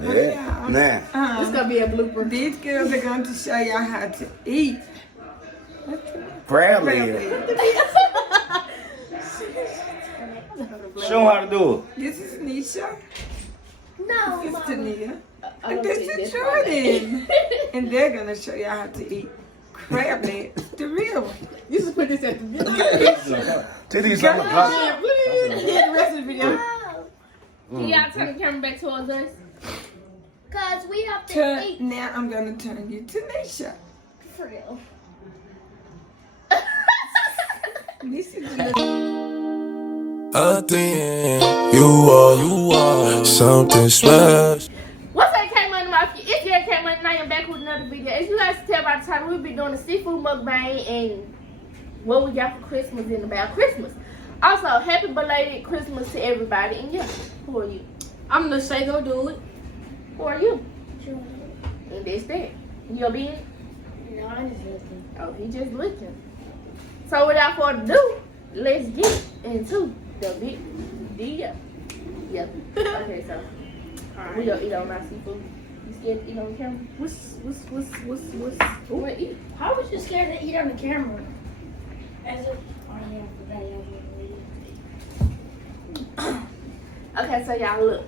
Yeah. Nah. It's gonna be a blooper. These girls are going to show y'all how to eat. Crab leg. Show them how to do it. This is Nisha. No, This is Mama. Tania. And this is Jordan. And they're going to show y'all how to eat crab legs. The real one. You should put this at the video. Titty something drop. Yeah, the rest of the video. Oh, Can y'all turn the camera back towards us? cause we have to Turn, eat now I'm going to turn you to Nisha. for real. Nisha, I think you are something special. What's up, K-Money Mafia? It's your K-Money, and I am back with another video. As you guys can tell by the title, we'll be doing a seafood mukbang and what we got for Christmas and about Christmas. Also, happy belated Christmas to everybody. And yeah, who are you? I'm gonna say go do it. Who are you? Jordan. And that's that. You being? No, I'm just looking. Oh, he just looking. So without further ado, let's get into the big deal. Yeah. Okay, so we gonna eat on our seafood. You scared to eat on camera? What's? Who wanna eat? How was you scared to eat on the camera? As if, oh yeah, for that, Okay, so y'all look.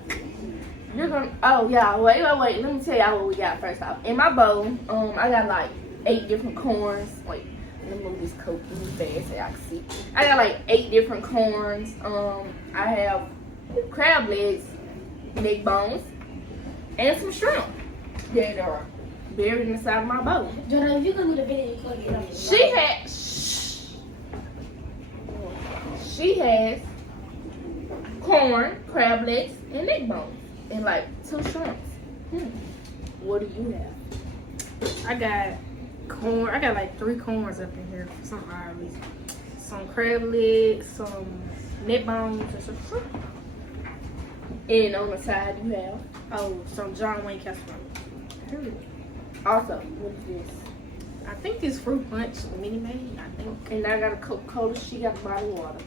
You're gonna. Oh y'all, wait. Let me tell y'all what we got first off. In my bowl, I got like 8 different corns. Wait, let me move this coat really fast so y'all can see. I got like 8 different corns. I have crab legs, neck bones, and some shrimp that are buried inside of my bowl. Jordan, if you gonna do the video, you gotta get on the She has corn, crab legs, and neck bones, and like 2 shrimps. What do you have? I got corn. I got like 3 corns up in here for some odd reason. Some crab legs, some neck bones, and some shrimp. And on the side you have. Oh, some John Wayne casserole. Also, what is this? I think this fruit punch mini made. I think. And I got a Coca-Cola. She got a bottle of water.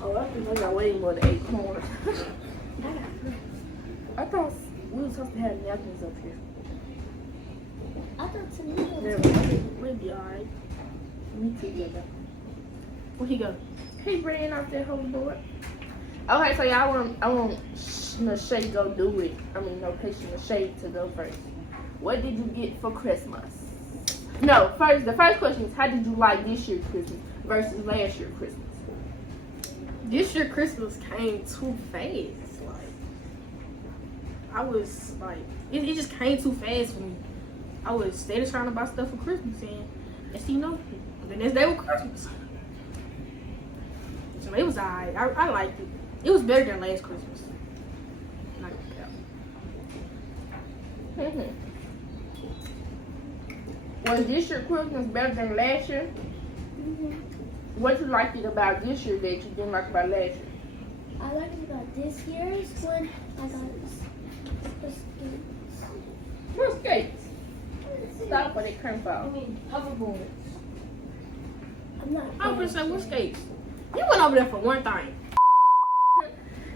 Oh, I think I got way more than 8 corners. I thought we were supposed to have napkins up here. I thought Tania Never was mind. We'll be alright. Me too, yeah. Where he go? He ran off that whole board. Okay, so y'all I want Shay to go do it. I mean, no, patient Shay to go first. What did you get for Christmas? No, the first question is, how did you like this year's Christmas versus last year's Christmas? This year Christmas came too fast. Like I was like, it just came too fast for me. I was steady trying to buy stuff for Christmas and see, the next day was Christmas. So it was alright. I liked it. It was better than last Christmas. Not gonna count. Was this year Christmas better than last year? What you liked it about this year that you didn't like about last year? I liked it about this year's when I got the skates. What skates? Stop with it, current I fall. mean, hoverboards. I'm not. I was gonna say, what skates? You went over there for one thing.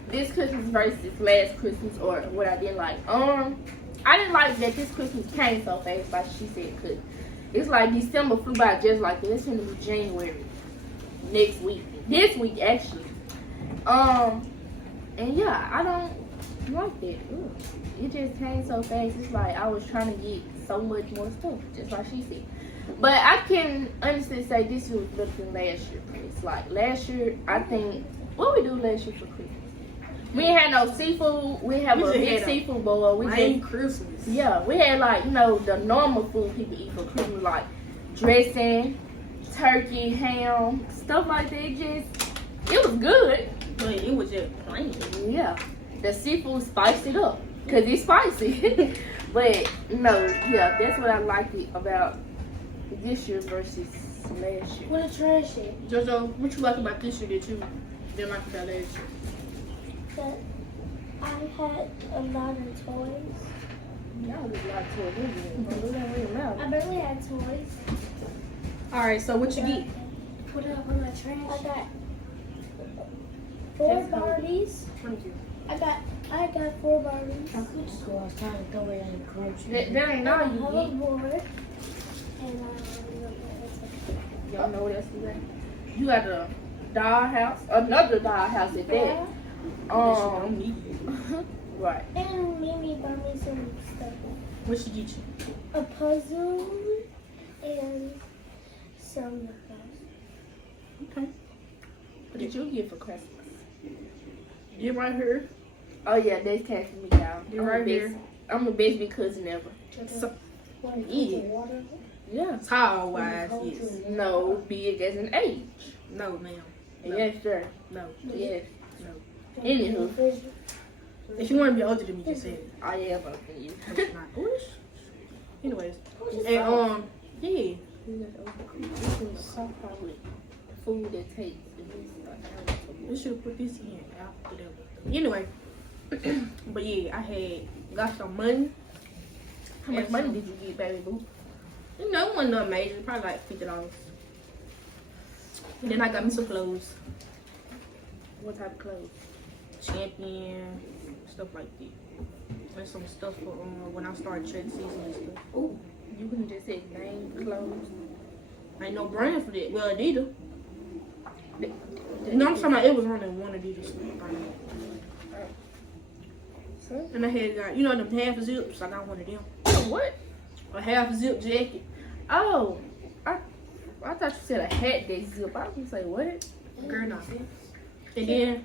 This Christmas versus last Christmas, or what I didn't like. I didn't like that this Christmas came so fast, like she said it could. It's like December flew by just like that. It's gonna be January next week. This week actually. And yeah, I don't like that. Ugh. It just came so fast. It's like I was trying to get so much more stuff, just like she said. But I can honestly say this year was better than last year. It's like last year, I think, what we do last year for Christmas? We ain't had no seafood. We have a big seafood bowl. We Lame just Christmas. yeah, we had like the normal food people eat for Christmas, like dressing, turkey, ham, stuff like that. It was good. But it was just plain. Yeah, the seafood spiced it up because it's spicy. But no, yeah, that's what I liked it about this year versus last year. What a trash it. Jojo, what you like about this year that you didn't like about last year? That I had a lot of toys. Y'all just like to I barely had toys. All right, so what you get? Put it up on my trash. I got 4 That's cool. Barbies. Thank you. I got 4 Barbies. I could just go outside and throw it in the grocery. That ain't all And a you get. hoverboard. And Y'all know what else you got? You got a dollhouse, another dollhouse at that. Don't need it. Right. and Mimi bought me some stuff. What she get you? A puzzle and some necklace. Okay. What did you get for Christmas? You right here. Oh yeah, they catching me down. You're right here. I'm the best big cousin ever. So, Yeah. Water. Yeah. tall wise, yes. No, big as an age. No, ma'am. No. Yes, sir. No. Yes. No. Anywho, If you want to be older than me, just say it. I am open you. It's not. Ooh, anyways. And yeah. Probably food that takes. We should have put this in after that. Anyway. But yeah, I got some money. How much money did you get, baby boo? You know, it wasn't nothing major. Probably like $50. And then I got me some clothes. What type of clothes? Champion, stuff like that. And some stuff for when I start track season and stuff. Ooh, you couldn't just say name clothes. Ain't no brand for that. Well, Adidas. No, I'm talking about it was only one Adidas thing. And I had got, you know, them half zips. I got one of them. What? A half zip jacket. Oh, I thought you said a hat that zip. I was gonna say what? Girl, no. And then,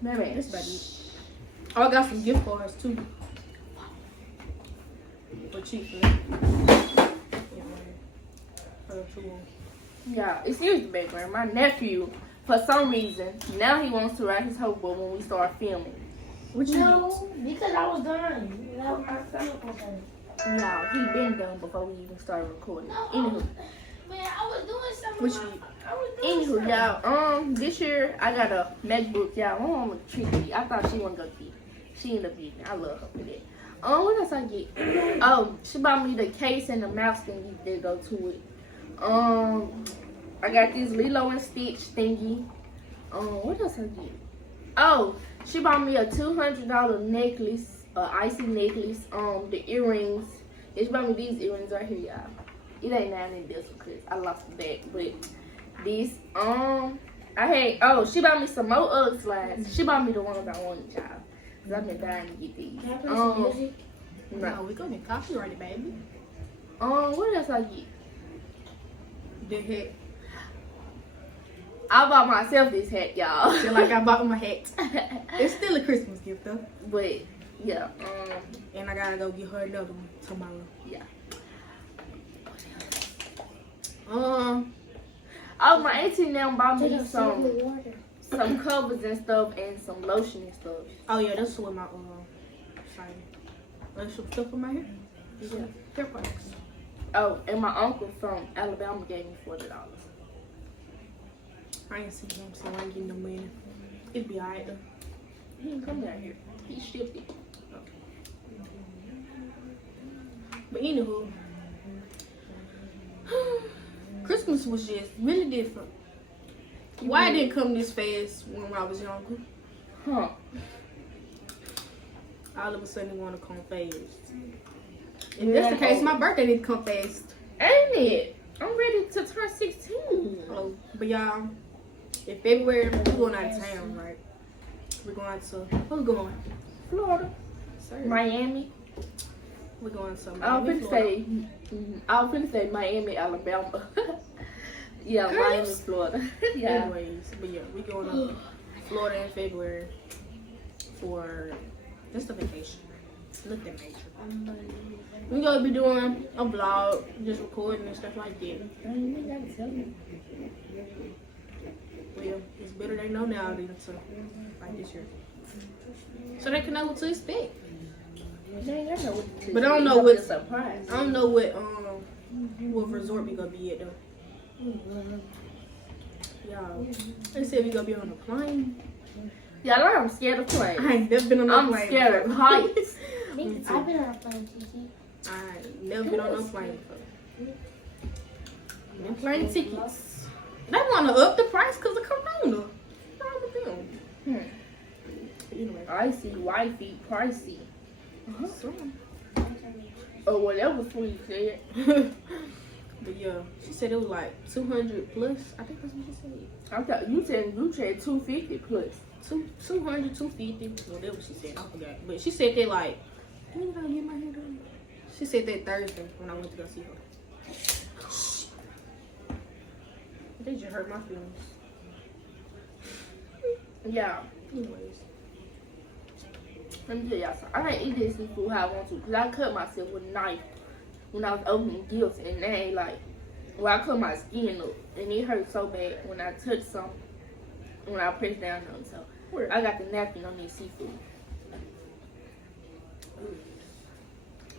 Maybe that's about it. Oh, I got some gift cards too. For cheap. Yeah, excuse the background. My nephew, for some reason, now he wants to ride his hoverboard when we start filming. What you No, because I was done. That was my second one. No, he been done before we even started recording. Anywho, Man, I was doing something. What you I was doing anywho, y'all. This year I got a MacBook. Y'all, my mama treated me. I thought she wasn't gonna get it. She ended up getting it. I love her for that. What else I get? Oh, she bought me the case and the mouse thingy that go to it. I got this Lilo and Stitch thingy. What else I get? Oh, she bought me a $200 necklace, icy necklace. The earrings. Yeah, she bought me these earrings right here, y'all. It ain't none in this one because I lost the bag, but this. She bought me some more Ugg slides. She bought me the ones I wanted, y'all. Cause I've been dying to get these. Can I play some music? No, we gonna get copyrighted, baby. What else I get? The hat. I bought myself this hat, y'all. Feel like I bought my hat. It's still a Christmas gift though. But yeah, And I gotta go get her another one tomorrow. yeah. My auntie now bought me some covers and stuff and some lotion and stuff. Oh yeah, that's what my sorry. There's some stuff in my hair. Yeah. Hair products. Oh, and my uncle from Alabama gave me $40. I ain't see him, so I ain't getting no money. It'd be alright though. He didn't come down here. He shipped it. But anywho, Christmas was just really different. Why it didn't come this fast when I was younger? Huh. All of a sudden it wanna come fast. If that's the case, my birthday didn't come fast. Ain't it? I'm ready to turn 16. Oh, but y'all, in February we're going out of town, right? We're going to where we going? Florida. Sir. Miami. We're going to I was Miami, finna say Miami, Alabama. Yeah, Girl, Miami, Florida. Yeah. Anyways, but yeah, we going to Florida in February for just a vacation. Nothing major. We're gonna be doing a vlog, just recording and stuff like that. Well, it's better they know now than to like this year. So they can know what to expect. But I don't know what surprise. I don't know what resort we gonna be at though. Y'all, they said we gonna be on a plane. Y'all, I'm scared of planes. I ain't never been on a plane. I'm scared of heights. Me too. I've been on a plane, Kiki. I ain't never been on no plane before. No plane tickets. They wanna up the price cause of Corona. What's wrong with them? Anyway. Icy, wifey, pricey. Some. Or whatever Sweet said. But yeah, she said it was like 200 plus. I think that's what she said. I thought you said 250 plus. 200, 250, whatever she said. I forgot. But she said they like, when did I get my hair done? She said that Thursday when I went to go see her. They just hurt my feelings. Yeah. Anyways. Let me tell y'all something. I can't eat this seafood how I want to because I cut myself with a knife when I was opening gifts and they ain't like, well, I cut my skin up and it hurt so bad when I touched something, when I pressed down on it. So I got the napkin on this seafood.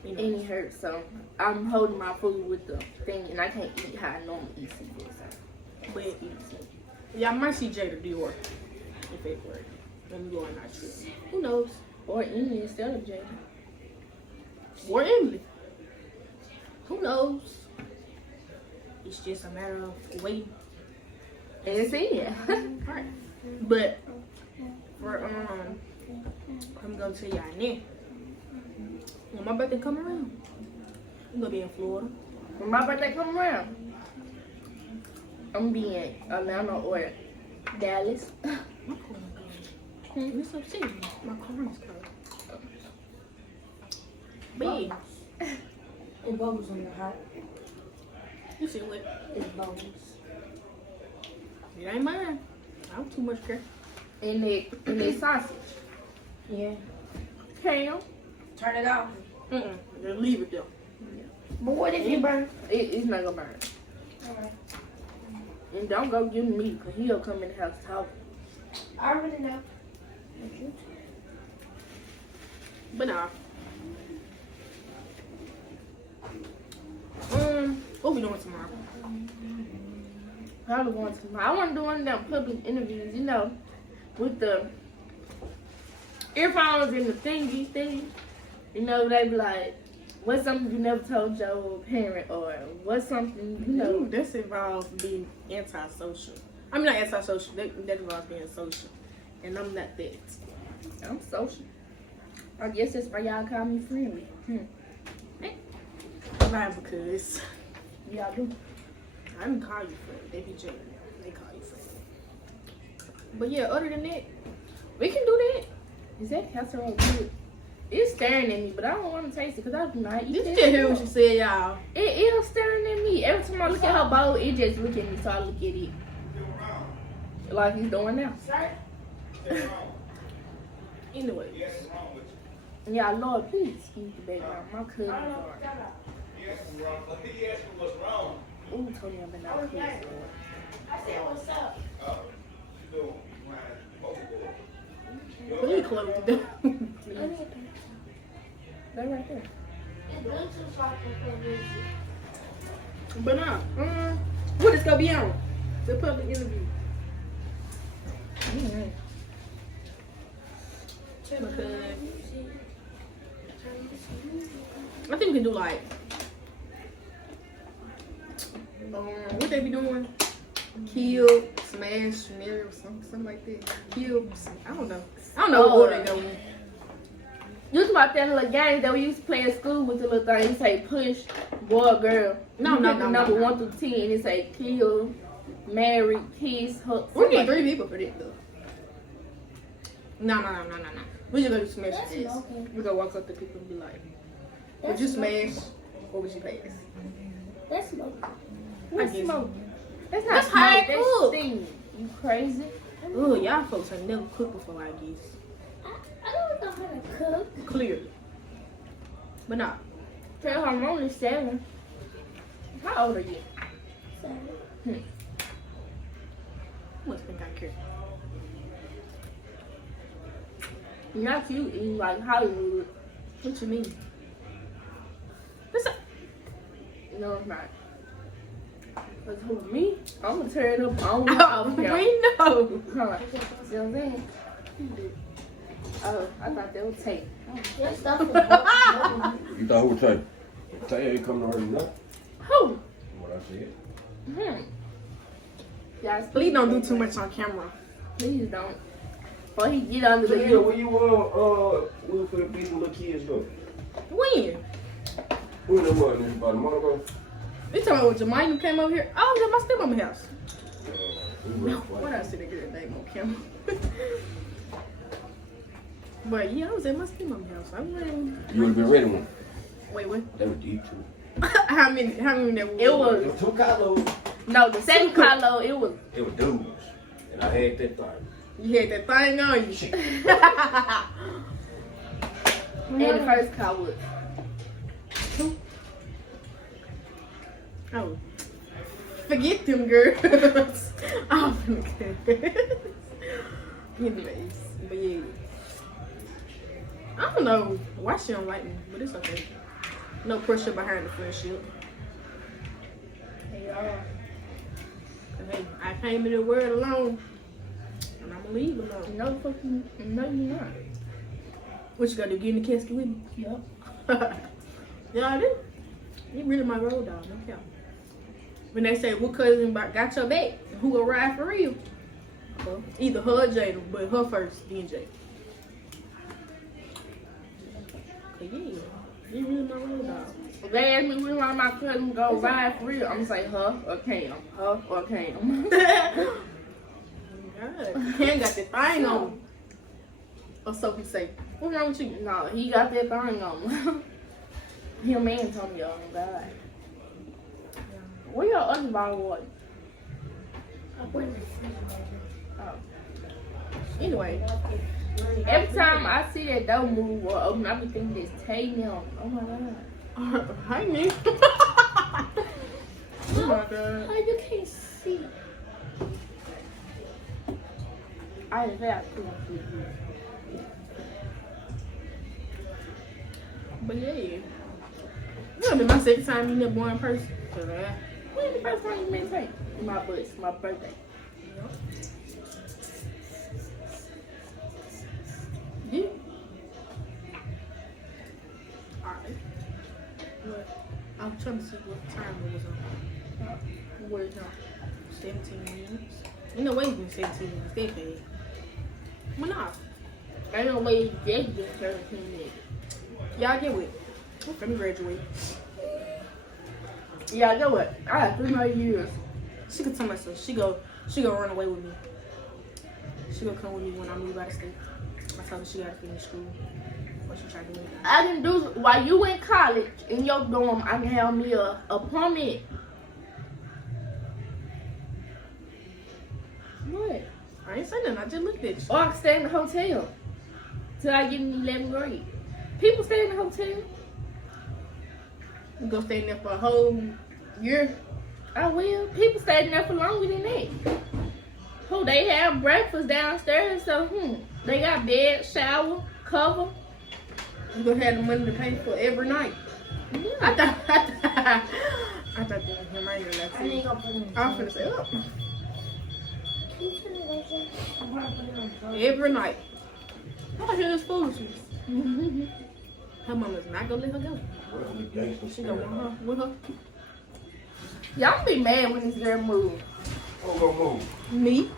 And it hurts, so I'm holding my food with the thing and I can't eat how I normally eat seafood. So But yeah, I might see Jada Dior in February. When we go on our trip. Who knows? or Emily instead of Jada. Or Emily. Who knows? It's just a matter of waiting. And it's in. Right. But for I'm gonna tell y'all now. When my birthday come around, I'm gonna be in Florida. When my birthday come around, I'm gonna be in Atlanta or Dallas. My car is cold. It's upset. My car is cold. Big. And bubbles on your heart. You see what? It's bubbles. It ain't mine. I'm too much care. And that sausage. Yeah. Cam. Turn it off. Just leave it there. But what if you burn? It's not gonna burn. Alright. And don't go give me because he'll come in the house talking. I already know. But nah. What we doing tomorrow? Probably going to. I want to do one of them public interviews, you know, with the earphones and the thingy. You know, they be like, what's something you never told your parent, or what's something, you know. Ooh, this involves being antisocial. I'm not antisocial. That involves being social. And I'm not that. I'm social. I guess that's why y'all call me friendly. Not because Y'all do. I didn't call you friend. They be judging. They call you friend. But yeah, other than that, we can do that. Is that casserole good? It's staring at me, but I don't want to taste it because I do not eat You that. still hear what you said, y'all. It is staring at me. Every time I look at her bowl, it just look at me, so I look at it. Like he's doing now. Anyway. Yeah, Lord, please excuse the background. My cousins are. He asked me what's wrong. Ooh, Tony, I've been out, please, Lord. I said, what's up? Please close the door. They're right there. It's Bluetooth so I can play music. But nah. What is gonna be on? The public interview. Because I think we can do like what they be doing? Kill, smash, marry, or something like that. Kill, I don't know what order they go in. You talking about that little game that we used to play in school with the little thing? It say push, boy, girl. No. Number 1 through 10. It say kill, marry, kiss, hug. We need 3 people for this though. No. We just gonna smash That's this. okay. We gonna walk up to people and be like, would That's you smash or would you pass? That's smoke. I guess. Smoke. That's not That's smoke. how I That's cook. steam. You crazy? Oh, y'all folks have never cooked before, I guess. I don't know how to cook. Clearly. But nah. Tell her I'm only 7. How old are you? So, Must think I care. Not you in like Hollywood. What you mean? What's up? No, it's not. Cause who, me? I'm gonna tear it up on Oh, we know. Huh. See what I'm saying? Oh, I thought that would take. that stuff is bubbles. You thought who would tell you? Tay ain't coming already, no? Who? What I said. Yeah, Please don't do too much on camera. Please don't. Before he get under So the yeah, where you we were finna beat the little kids though. When? When them was about a month ago. You talking about when Jemima came over here? Oh, yeah, my stepmama house. We No, were what I said to get that name on camera. But yeah, I was at my stepmama house. I went. You would have been ready one. Wait, what? That was deep too. How many there was? It was It was 2 kilos. no the second Carlo. It was It was dudes. And I had that thing. You had that thing on you. and the first car was. Oh. Forget them girls. I'm finna anyways, but yeah. I don't know why she don't like me, but it's okay. No pressure behind the friendship. Hey, I came in the world alone, and I'm gonna leave alone. No fucking no, you're not. What you gotta do? Get in the casket with me? Yep. Yeah, I did. You really my road dog, no cap. When they say what cousin got your back, who will ride for real? Well, either her or Jada, but her first, then Jada. But yeah, you really my road dog. If they ask me when one of my cousins go ride for real, I'm gonna say her or Cam. Her or Cam. God, Cam got that thing on. Or so he say. What's wrong with you? No, he got that thing on. Him and Antonio, oh God. Where your other bottle of water? Oh. Anyway, Every time I see that door move or open, I be thinking this Tay now. Oh my God. hi, me. Oh my God. Oh, you can't see. I just have to. But yeah, that'll be my second time meeting a boring person. So, When the first time you met Tay? My birthday. Yeah. Alright. But I'm trying to see what time it was on. What is it? 17 minutes. Ain't no way it's been 17 minutes. That bad. Why not? Ain't no way they been 17 minutes. Y'all get with. Let me graduate. Yeah, go what? I have 3 more years. She could tell myself. She go run away with me. She gonna come with me when I move out of state. I told her she gotta finish school. What she trying to do? I can do while you in college in your dorm. I can have me a apartment. What? I ain't saying nothing. I just looked at you. Or I can stay in the hotel till I get in 11th grade. People stay in the hotel. You gonna stay in there for a whole year? I will. People stay in there for longer than that. Who they have breakfast downstairs, so they got bed, shower, cover. You gonna have the money to pay for every night? Yeah. I thought they were him. I ain't gonna lie to you. I'm finna say, oh, Can you turn it over? every night. I hear this foolishness. Her mama's not gonna let her go. She gonna want her with her. Y'all be mad when this girl move. Who gonna move? Me,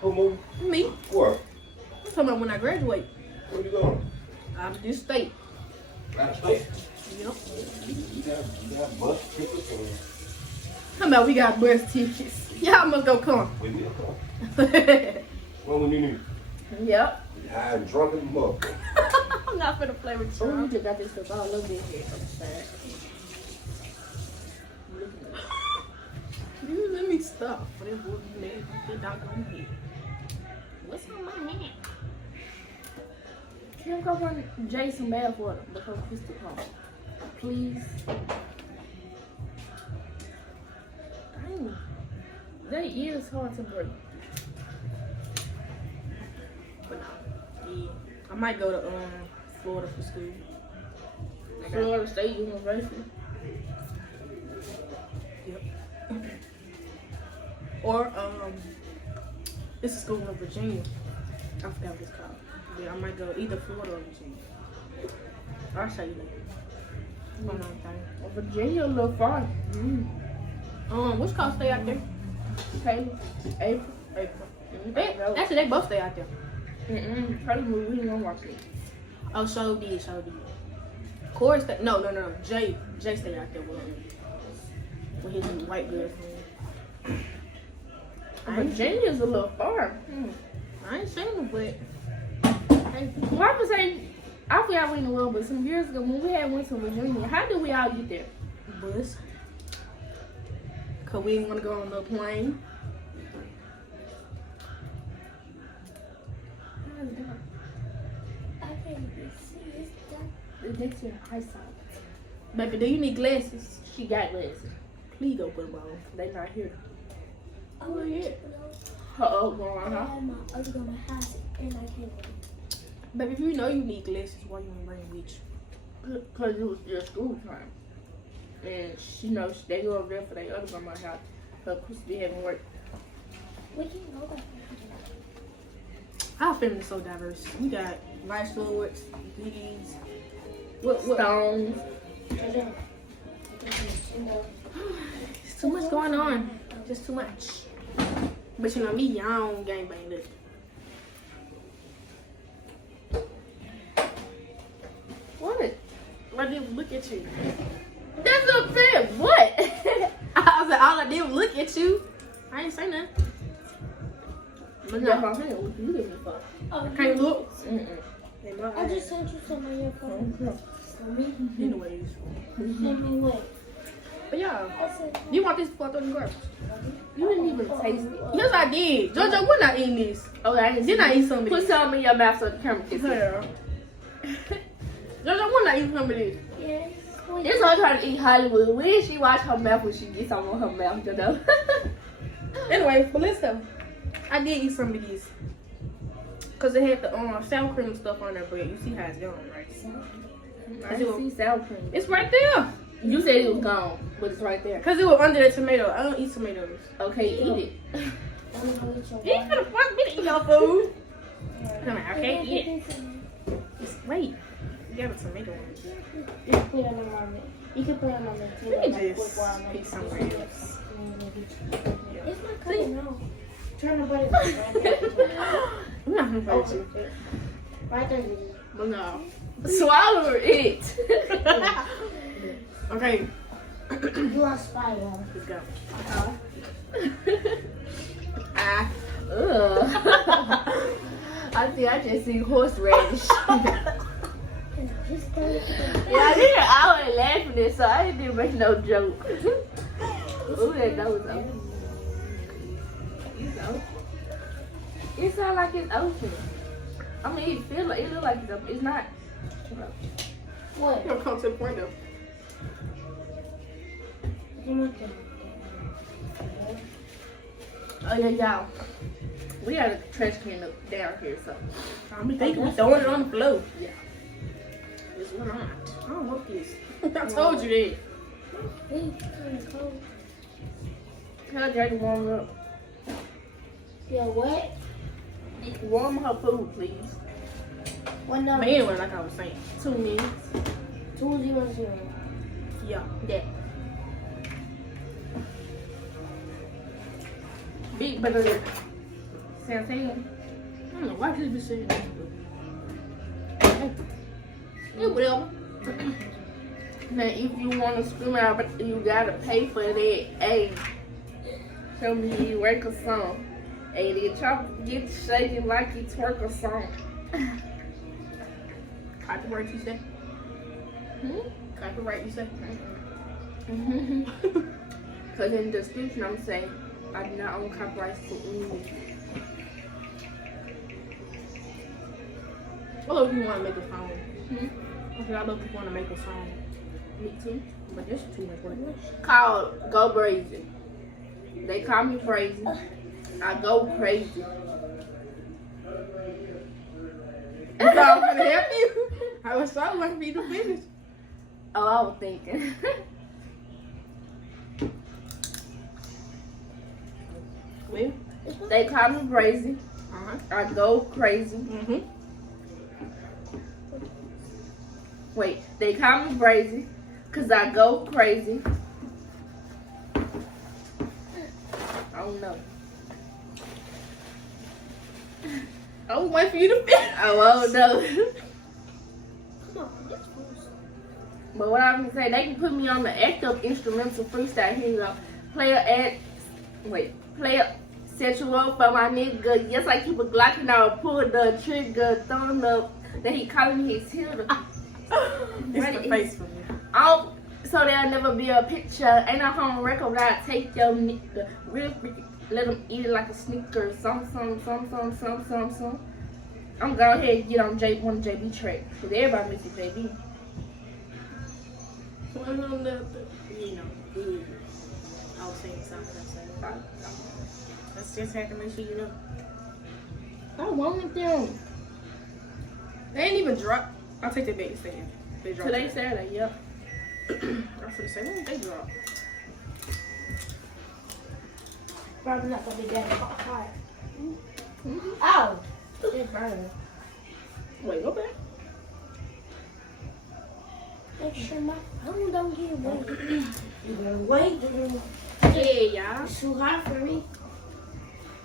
Who move? me. What? I'm talking about when I graduate. Where you going? Out of this state. Out of state. Yep. You got bus tickets or How about we got bus tickets? Y'all must go come. we need to come. I'm When we need Yep. high and drunk and muck. not finna play with Oh, you you. just got this stuff all over your head. You let me stop. Whatever you made, the doggone head. What's on my hand? Can you go run Jason bath water before Crystal comes? Please. Dang. That is hard to break. But no. Yeah. I might go to Florida for school. Florida State University. Yep. Or this is school in Virginia. I forgot what it's called. Yeah, I might go either Florida or Virginia. I'll show you later. One other thing. Virginia a little far. Which college stay out there? Okay. April. April. Actually, they both stay out there. Probably move. We don't watch it. Oh, so did. Corey stay. No. Jay stay out there with his white girlfriend. Virginia's a little far. I ain't saying it, but Well, I would say, I forgot we in the world, but some years ago when we had went to Virginia, how did we all get there? bus. Cause we didn't want to go on the plane. I can't even see this stuff. Next year, eyesight. Baby, do you need glasses? She got glasses. Please go put them on. They not here. Oh, yeah. Her old I one, huh? had my other girl in my house and I can't. Baby, if you know you need glasses, why you ain't bring them with you? Because it was just school time. And she knows they go over there for their other grandma's house. Her Chris be having work. We can go back. Our family is so diverse. We got rice floors, biggies. What? Stones. It's too much going on. Just too much. But you know me, I don't gangbang this. What? I didn't look at you. That's what I'm saying. What? I was like, all I did was look at you. I ain't say nothing. But That's no, what I'm saying. What you looking for? Oh, can't look. I just sent you some of your phone. For me? Anyways. Send me what? But yeah, I said, you want this before I throw in the garbage? You didn't even taste it. Yes, I did. Jojo, we're not eating this. Okay, I didn't Didn't I eat some of Put this? some in your mouth so the camera can see. Yeah. Jojo, we're not eating some of this. yes. This whole trying to eat Hollywood. When she wash her mouth when she gets something on her mouth, you know? Anyway, Melissa, I did eat some of these. Because it had the sour cream stuff on there, but you see how it's gone, right? I didn't see sour cream. It's right there. You said it was gone, but it's right there. Because it was under the tomato. I don't eat tomatoes. Okay, eat it. You ain't gonna force me to eat your food. Come on, I can't eat it. Just wait. You got a tomato on it. You can put it on my list. You can put it on my list. Let me just pick somewhere else. It's not coming out. Turn the button right there. I'm not gonna fight you. Right there. But no. Swallow it. Okay, You are spider. let's go. Ugh. I think I just see horseradish. Just go. Yeah, I think I was laughing at, so I didn't make no joke. Ooh, that nose open. It's open. It sounds like it's open. I mean, it look like it's open. It's not. What? You don't come to the point though. Oh yeah, y'all. We got a trash can up down here, so. I'm thinking we throwing it on the floor. Yeah. It's not. I don't want this. I told you that. It's kind of cold. Tell Jay to warm up. Yeah, what? Warm her food, please. What But number? anyway, like I was saying. 2 minutes. 200. Yeah. Yeah. Big burger. Santan. I don't know why she be saying that. Hey. Yeah, whatever. Now, if you want to scream out, but you gotta pay for that. Hey, show me you work or something. Hey, the chop get shaking like you twerk or something. Copyright, you say? Copyright, you say? Because in the description, I'm saying I do not own copyrights for any music. I love if you want to make a song. I said I love if you want to make a song. Me too. But this is too much work. Called Go Brazy. They call me Brazy. I go crazy. You thought I was going to help you? I was so lucky for you to finish. Oh, I was thinking. Well, They call me Brazy. I go crazy. Wait, they call me Brazy because I go crazy. I don't know. I was waiting for you to finish. Oh, no. Come on, this fool's But what I'm gonna say, they can put me on the active instrumental freestyle. Here you go. Player, set you up for my nigga. Yes, I keep a Glock and I'll pull the trigger, thumb up. Then he calling me his hitter. It's the face for me. So there'll never be a picture. Ain't no home record without take your nigga. Real freaky. Let him eat it like a sneaker. Some. I'm gonna go ahead and get on one JB track. Cause everybody misses JB. One on the, you know, I'll sing something. Let's just have to make sure you know. I wanted them. They ain't even drop. I'll take that back to say they dropped. Today Saturday, yep. I was gonna say, when did they drop? Probably not gonna be that hot. Oh, it's burning. Wait, go back. make sure my phone don't get wet. You better wait. Yeah, y'all. It's too hot for me.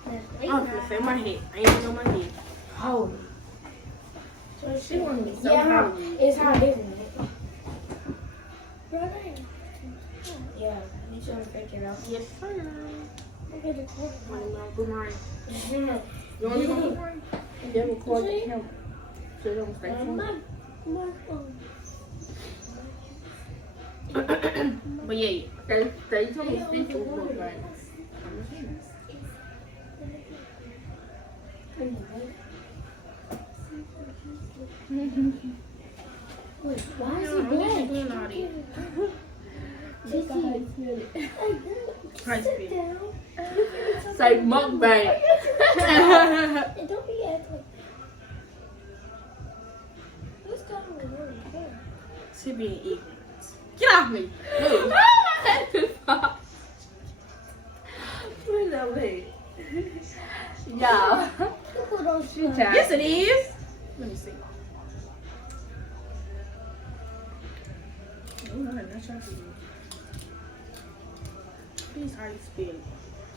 I was gonna say my head. I ain't even on my head. Hold it. So she wanted me so Yeah, hot. it's hot, isn't it? Right. Yeah, you should pick it up. Yes, sir. Okay, the corner. Boomerang. You want to do boomerang? Yeah, record the camera. So it don't stay My phone. But yeah, They told me to speak to boomerang. Wait, why is I it don't know black? doing all this. Look how I feel it. Price Sit big. down. Say mukbang. And don't be acting. Let's go to the room. She being ignorant. Get off me. Move. Where's that way? Y'all. Look at those shoes. Yes, it is. Let me see. Oh, no, that's not you. Please, how you spell it?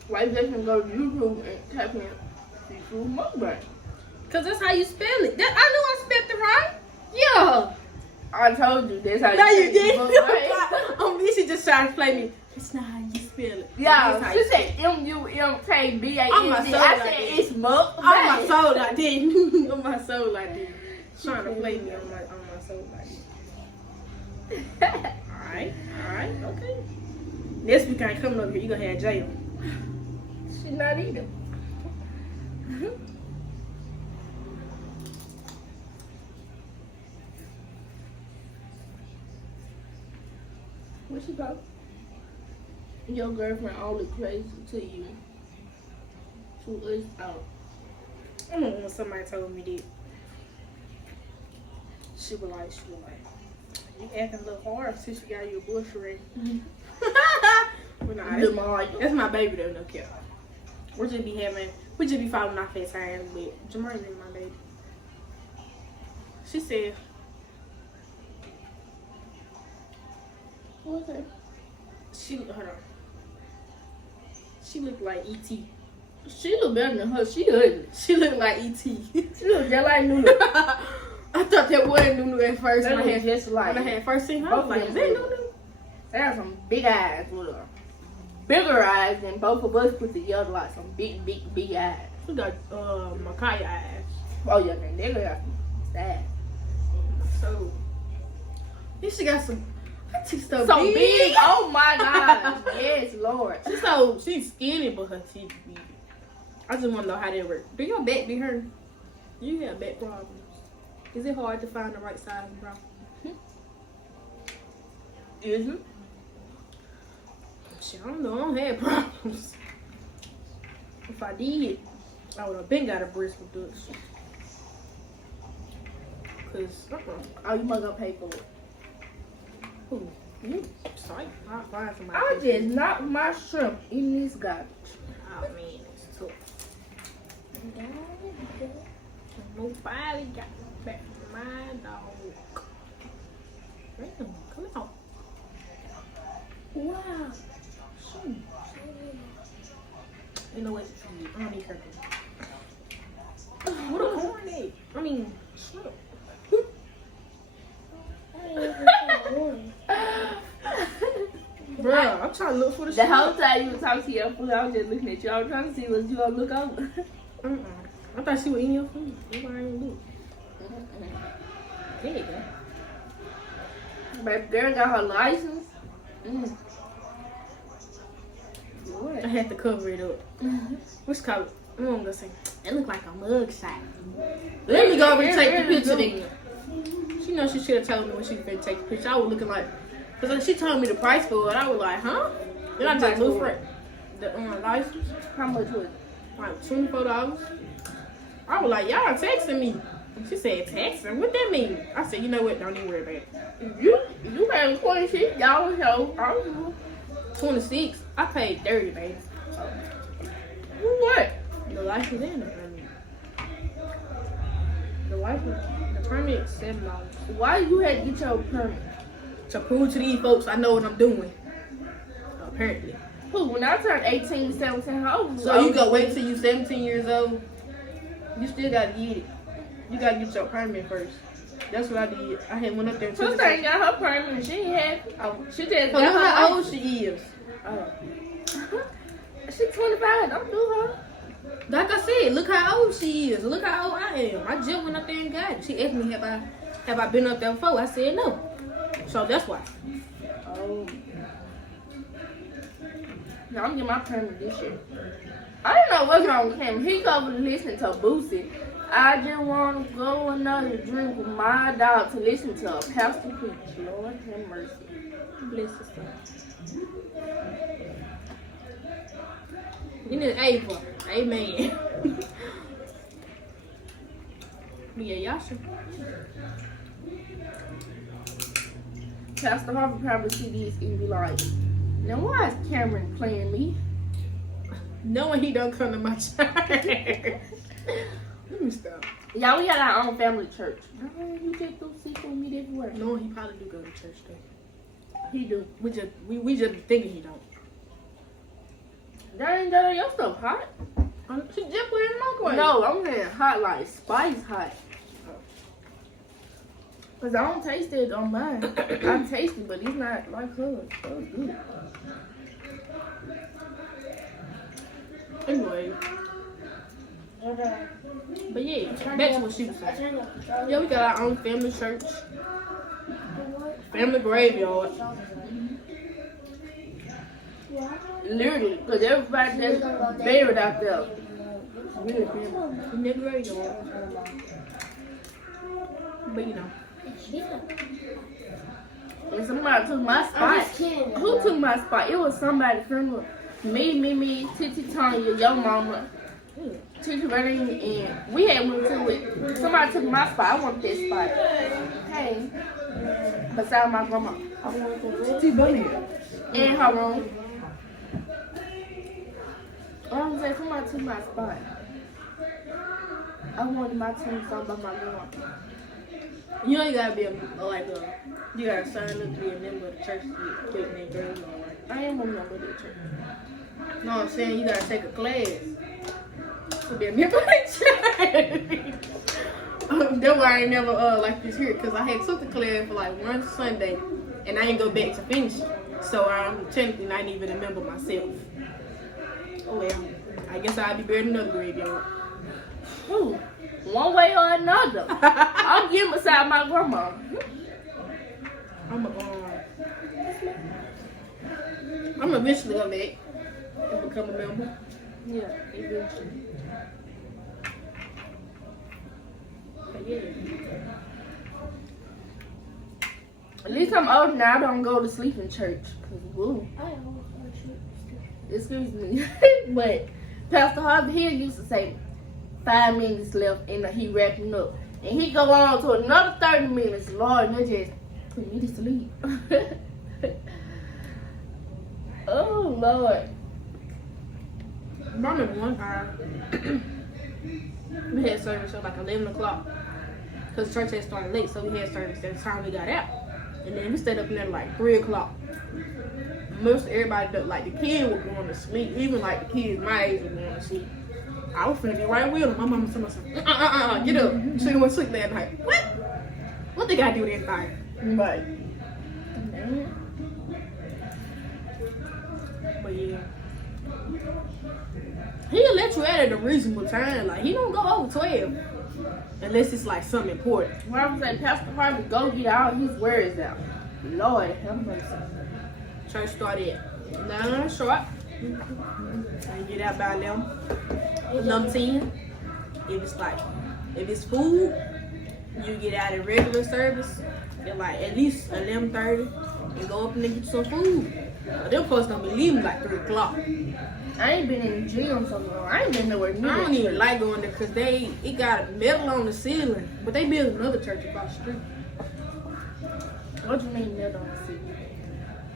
Why you just go to YouTube and type in seafood mukbang? Cause that's how you spell it. That, I knew I spelled it right. Yeah. I told you that's how No, you say didn't. mukbang. Me, she just tried to play me. It's not how you spell it. Yeah, It's how she you said MUMKBANG. On my soul, I like said that. it's mukbang. On my soul, I didn't. On my soul, I didn't. Trying to play me on my soul, I didn't. Alright, okay. Next week I ain't coming up here, you gonna have jail. She not either. What you got? Your girlfriend only crazy to you. To us out. I remember when somebody told me that. She was like, you acting a little hard since you got your bush ring. Well, nah, that's my baby though, no care. We just be falling off at times, but Jamar's my baby. She said, What's that? hold on. She looked like E.T. She look better than her. She ugly. She looked like E.T. She look just like Nunu. I thought that wasn't Nunu at first. That When I look had just like when I had first seen her, I was like, is that Nunu? They have some big eyes with her. Bigger eyes than both of us put together, like some big eyes. She got Makaya eyes. Oh yeah, then they got some sad. So, then she got some. Her teeth so So big. big. Oh my gosh. Yes, Lord. She's skinny, but her teeth big. I just want to know how that works. Do your back be hurting? You have back problems. Is it hard to find the right size, bro? Is it? Shit, I don't know. I don't have problems. If I did, I would have been got a breast reduction. Cause Oh, you must go pay for it. who? You? Sorry, I'll find somebody. I just knocked my shrimp in this garbage. Oh man, it's tough. Nobody got back my dog. Damn, come out. Wow. You know what? I don't need her. I mean, shut up. Bruh, I'm trying to look for the The shit. whole time you were talking to your food, I was just looking at you. I was trying to see what you gonna look over. I thought she was eating your food. That's why I didn't look. There you go. Baby girl got her license. What? I had to cover it up. What's called? I'm gonna say, it look like a mug shot. Let me go over and take the picture then. She knows she should have told me when she could take the picture. I was looking like, because she told me the price for it. I was like, huh? Then I just looked for it. The license. How much was it? Like $24. I was like, y'all texting me. She said, texting? What that mean? I said, you know what? Don't even worry about it. You paid 20 shit. Y'all was yo. I don't know. 26. I paid 30, baby. What? The license and the permit. The license, the permit is $7. Why you had to get your permit? To prove to these folks I know what I'm doing. Apparently. Who? When I turned 18, 17, how old was So you go wait till you 17 years old. You still gotta get it. You gotta get your permit first. That's what I did. I had went up there and took Sister ain't got her permit. She ain't had. She just So got look her how old license. she is. She 25. Don't do her. Like I said, look how old she is. Look how old I am. I just went up there and got it. She asked me, have I been up there before? I said no. So that's why. Oh. No, I'm getting my permit this year. I don't know what's wrong with him. He go listening to Boosie. I just want to go another drink with my dog to listen to a pastor preach. Lord have mercy. Bless his soul. You need Ava. Amen. But yeah, y'all should. Pastor Harvey probably see this and be like, now why is Cameron playing me? Knowing he don't come to my church. Let me stop. Y'all, we got our own family church. No, you just go see for me everywhere. Knowing he probably do go to church though. He do. We just thinking he don't. That ain't got your stuff hot. She just put it in the microwave. No, I'm saying hot like spice hot. Cause I don't taste it on mine. I taste it, but it's not like hers. So it's good. Anyway. But yeah, back to what she was saying. Yeah, we got our own family church. Family graveyard. Literally, cause everybody that's buried out there. Really family. Family graveyard. But you know. And somebody took my spot. Who took my spot? It was somebody's funeral. Me, Titi Tanya, your mama, Titi Renee, and we had went to it. Somebody took my spot. I want that spot. Hey, beside my grandma. T Bunny. In her room. I'm saying somebody took my spot. I wanted my team song by my grandma. You ain't gotta be you gotta sign up to be a member of the church to get put in that graveyard. I am a member of the church. No, I'm saying you gotta take a class to be a member of the church. That's why I ain't never like this here, because I had took the class for like one Sunday and I didn't go back to finish it. So I'm technically not even a member myself. Oh well, I guess I'll be buried in another graveyard. Ooh, one way or another. I'm getting beside my grandma. I'm eventually go back and become a member. Yeah, eventually. But yeah. At least I'm old now. I don't go to sleep in church. Cause woo. Excuse me. But Pastor Harvey here used to say 5 minutes left and he wrapping up. And he go on to another 30 minutes. Lord, that just put me to sleep. Oh, Lord. I remember one time we had service at like 11 o'clock. Because church had started late, so we had service at the time we got out. And then we stayed up in there like 3 o'clock. Most everybody, like the kids were going to sleep. Even like the kids my age were going to sleep. I was finna be right with him. My mama told me something. Get up. She didn't want to sleep that night. What? What they gotta do that night? Right. But yeah. He'll let you at it a reasonable time. Like, he don't go over 12. Unless it's like something important. When I was saying Pastor Harvey go get all his words out. Lord have mercy. Church started at 9 sharp. And get out by 11, 10. If it's food, you get out in regular service at like at least 11:30 and go up and get you some food. Them folks gonna be leaving like 3 o'clock. I ain't been in the gym so long. I ain't been nowhere near. I don't even like going there because it got metal on the ceiling. But they built another church across the street. What you mean metal on the ceiling?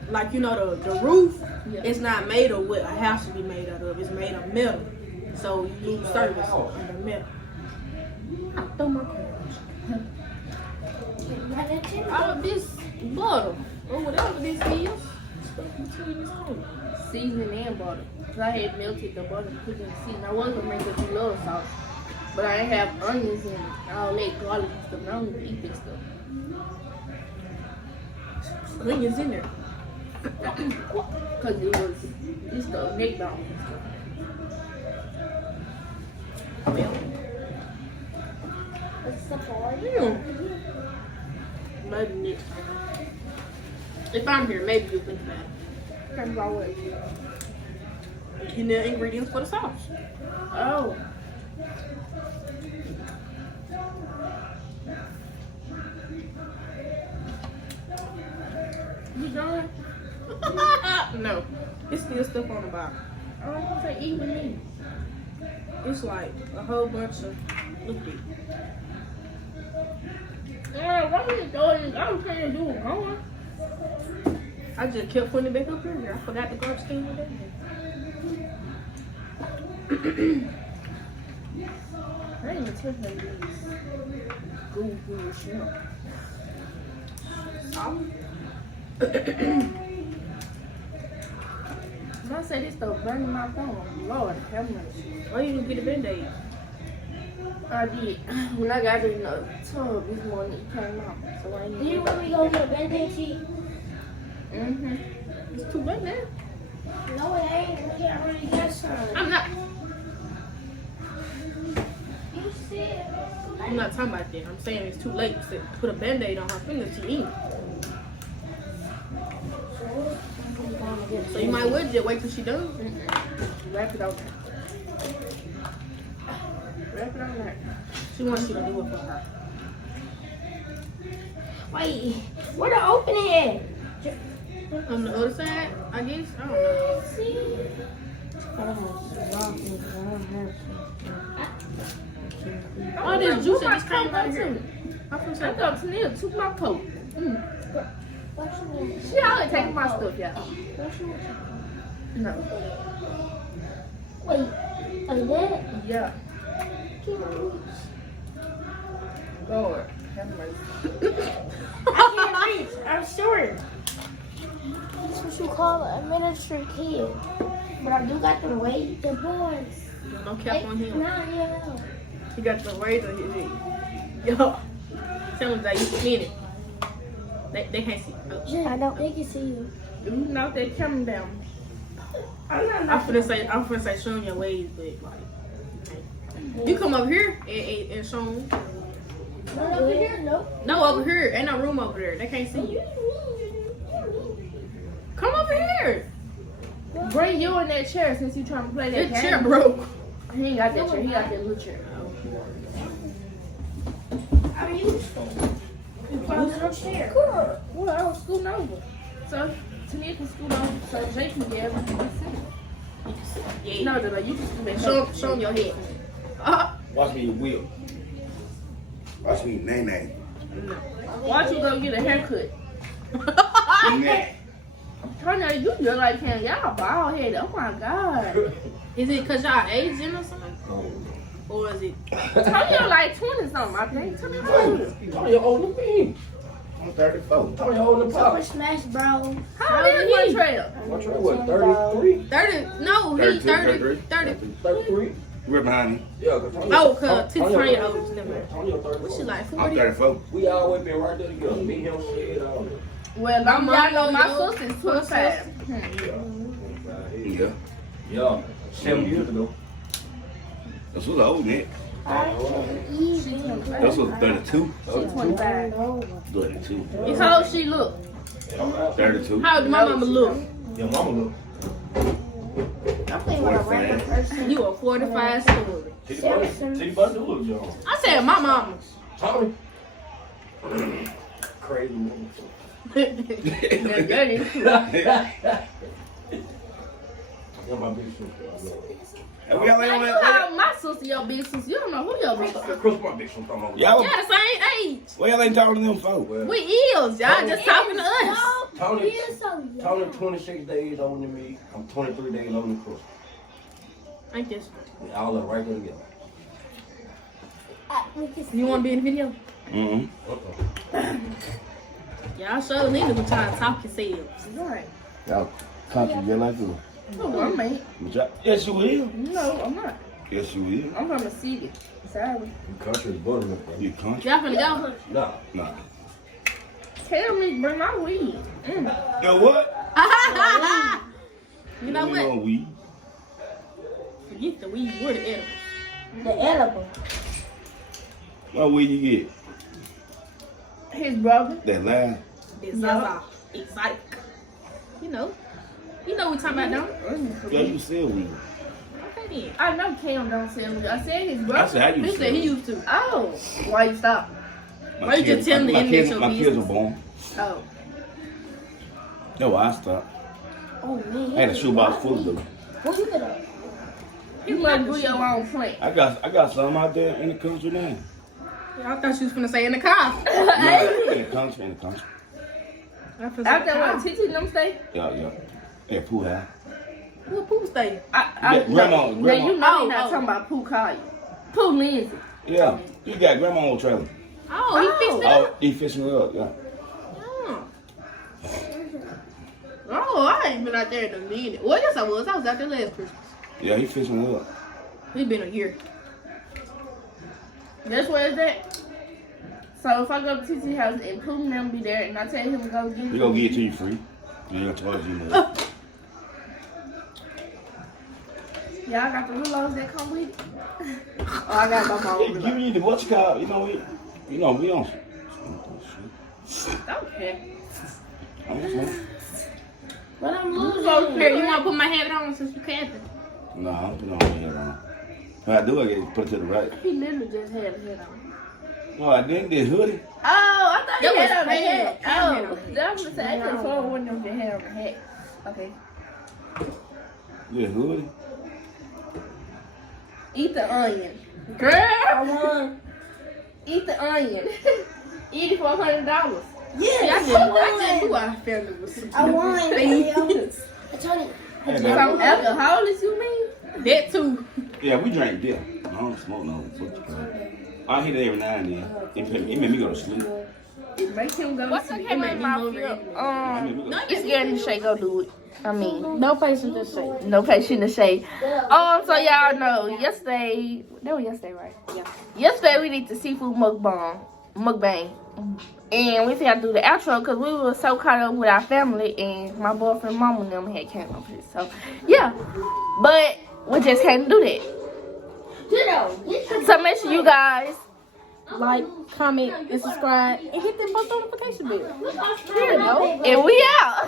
Like, you know, the roof, Yeah. it's not made of what a house would be made out of. It's made of metal. So you lose service under metal. I throw my cards. All of this butter, or whatever this is, stuff into this home. Seasoning and butter. Cause I had melted the butter, put in the seasoning. I was gonna make a love sauce, but I didn't have onions and all that garlic and stuff. I don't even eat that stuff. Onions in there. Cause it's the neck bone and stuff. Well, What's the point? maybe next time. If I'm here, maybe you'll think about it. Talking about what? And the ingredients for the sauce. Oh. You done? No. It's still stuff on the bottom. I don't want to eat with me. It's like a whole bunch of, look at it. Why did you throw it? I was trying to do it going. I just kept putting it back up here. I forgot the garbage can with that. I ain't even touching these goo shrimp. When I say this stuff burning my phone, Lord have mercy. Why you didn't get a Band-Aid? I did. When I got in the tub this morning, it came out. So I ain't Do you want me to go get a Band-Aid sheet? Mm-hmm. It's too late now. No, it ain't. We already got some. I'm not. You said. I'm not talking about that. I'm saying it's too late to put a Band-Aid on her finger to eat. So you might well just wait till she done. Wrap it out. Wrap it on there. She wants you to do it for her. Wait, where the opening at? On the other side, I guess. I don't know. See? All this juice that just came Coke out out here. too. I'm from I South thought Tania took my coat. What you mean? She always taking my stuff, y'all. What you mean? No. Wait, like that? Yeah. Lord, have mercy. I can't reach. I'm short. That's what you call a miniature kid. But I do got the weight, the boys. No cap on him. Yeah. He got the weight on his head. Yo. Someone's like, you spin it. They can't see. Oh. I know. They can see you. You knock that camera down. I'm finna say show them your ways, but like, you come over here and show them. Not over here, nope. No, over here. Ain't no room over there. They can't see you. Come over here. Bring you in that chair since you trying to play that That game. chair broke. He ain't got that chair. He got that little chair. How are you? You found no chair. Well, I was scooting over. So Tania can scoot over so Jay can get everything to sit. Yeah. No, like you can scoot that. Show them your head. Watch me wheel. Watch me nay. No. Why don't you go get a haircut? Nah. Tanya, you look like him. Y'all bald headed. Oh my God. Is it because y'all aging or something? Or is it? Tanya like 20 something. I think. Tanya older. Tanya older than me. I'm 34. Tanya older than Super Pop. Smash Bros. How old is Montreal? What's your what, 33? 30? No, he 32, 30. 33. We're behind him. Yeah, cause Oh, cause Tony oldest. Never mind. Tony 34. What she like, I'm 40? 34. We always been right there together. Me, him, shit, all that. Well, My y'all mom know my know sister's your 25. Yeah. Yeah. 7 years ago. That's what's old, man. She's 25. That's what's 32. She's 25. 32. How old she look? 32. How old do my mama look? Your mama look. I'm thinking about a random person. You a 45 story. See, buddy, do look young. I said my mama. Tony. Crazy woman. That is true. Yeah, my big sister. And we got like on You that. call my sister your big sister. You don't know who your big sister is. Chris, my big sister. Come on. Y'all, Yeah, the same age. well, y'all ain't talking to them folks. We is. Y'all just talking to us. Tony, He is so young. Tony 26 days older than me. I'm 23 days older than Chris. I guess. We all are right there together. We can see. You want to be in the video? Mm-hmm. Y'all sure need to be trying to talk yourselves. Right. Y'all country just like this. Oh, I'm mate. Yes, you will. No, I'm not. Yes, you will. I'm from the city. Sorry. You country is butter, bro. You country? Y'all finna go? Nah. Nah. Tell me to bring my weed. Yo, what? You know You what? know weed. Forget the weed. We're the edibles. The edible. What weed you get? His brother. That line? It's Zaza. Exotic. You know we talking about, don't we? Yeah, you sell weed. Okay then. I know Cam don't sell me. I said his brother. I said, how you He sell said he weed? used to. Oh, why you stop? Why you just telling the internet your My kids business? were born. Oh. No, I stopped. Oh man. I had a shoebox full of them. What you gonna? You must do your own plant. I got some out there in the country now. I thought you was finna say in the car. Yeah, in the country. I finna say Out there the where car. Titi and them stay? Yeah. At Pooh House. What Pooh stay? Yeah, grandma. Now you know Oh, you're not oh. talking about Pooh Kaya. Pooh Lindsay. Yeah, you got grandma on the trailer. Oh, he fixed it Oh, up. he fishing it up, yeah. Oh, I ain't been out there in a minute. Well, yes I was. I was out there last Christmas. Yeah, he fishing it up. It's been a year. That's where it's at. So if I go to Titi's house and Pooh and them be there and I tell him to go get it. He gonna get it to you free. You ain't gonna charge you more. Y'all got the willows that come with it? Oh, I got my mom. You need the what's called, we don't. Okay. But I'm So, losing. here, you want to put my hat on since you camping? No, I don't put no head on. When I do, I get put it to the right. He literally just had his head on. No, I didn't. This hoodie. Oh, I thought That he had was on the fake. hat. Cam had Oh, on the that was the same. I could have sworn one of them had on the hat. Okay. Yeah, hoodie. Eat the onion. Girl! I won. Eat the onion. Eat it for $100. Yes. I just knew I found it was I won. Yes. I told you. Hey, Some man. alcohol is you mean? That too. Yeah, we drank beer. I don't smoke no. I hit it every now and then. It made me go to sleep. It makes him go. What's It made me hungry. It's getting to shake. Go do it. I mean, No patient to say. no patient to shake. So y'all know yesterday. That was yesterday, right? Yeah. Yesterday we did the seafood mukbang, and we had to do the outro because we were so caught up with our family, and my boyfriend, mom, and them had came up here. So yeah, but we just can't do that. So make sure you guys Like, comment, and subscribe, and hit that post notification bell. There you go. and we out.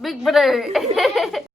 Big brother.